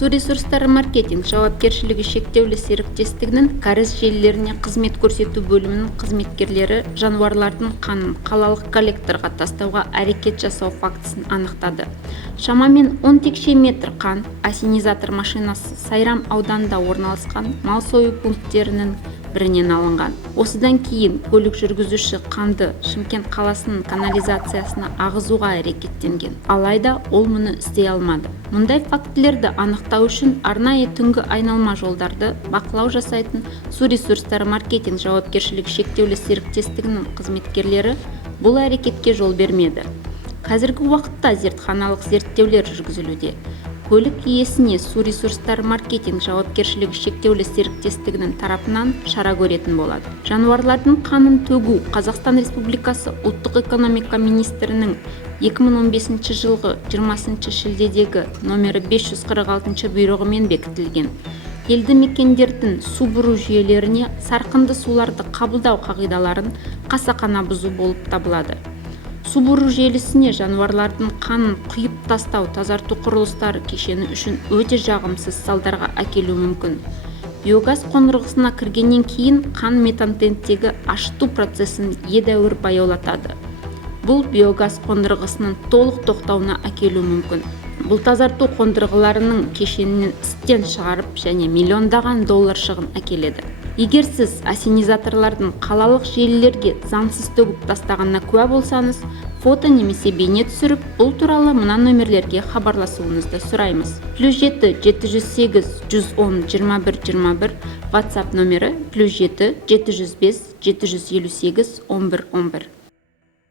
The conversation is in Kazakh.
Су ресурстары маркетинг жауапкершілігі шектеулі серіктестігінің кәріз желілеріне қызмет көрсету бөлімінің қызметкерлері жануарлардың қанын қалалық коллекторға тастауға әрекет жасау фактісін анықтады. Шамамен 10 текше метр қан ассенизатор машинасы Сайрам ауданында орналасқан мал сою пункттерінің бірінен алынған. Осыдан кейін көлік жүргізуші қанды Шымкент қаласының канализациясына ағызуға әрекеттенген. Алайда ол мұны істей алмады. Мұндай фактілерді анықтау үшін арнайы түнгі айналма жолдарды бақылау жасайтын Су ресурстары маркетинг жауапкершілігі шектеулі серіктестігінің қызметкерлері бұл әрекетке жол бермеді. Қазіргі уақытта зертханалық зерттеулер жүргізілуде. Көлік иесіне Су ресурстары маркетинг жауапкершілігі шектеулі серіктестігінің тарапынан шара көретін болады. Жануарлардың қанын төгу Қазақстан Республикасы ұлттық экономика министрінің 2015 жылғы 20 шілдедегі номері 546 бұйрығымен бекітілген. Елді мекендердің су бұру жүйелеріне сарқынды суларды қабылдау қағидаларын қасақана бұзу болып табылады. Су бұру желісіне жануарлардың қанын құйып тастау тазарту құрылыстары кешені үшін өте жағымсыз салдарға әкелуі мүмкін. Биогаз қондырғысына кіргеннен кейін қан метантенттегі ашыту процесін едәуір баяулатады. Бұл биогаз қондырғысының толық тоқтауына әкелуі мүмкін. Бұл тазарту қондырғыларының кешенінен істен шығарып және миллиондаған доллар шығын әкеледі. Егер сіз ассенизаторлардың қалалық желілерге заңсыз төгіп тастағанына куә болсаңыз, фото немесе бейне түсіріп, бұл туралы мына нөмерлерге хабарласуыңызды сұраймыз. +7 708 110 21 21 WhatsApp нөмері +7 705 758 11 11.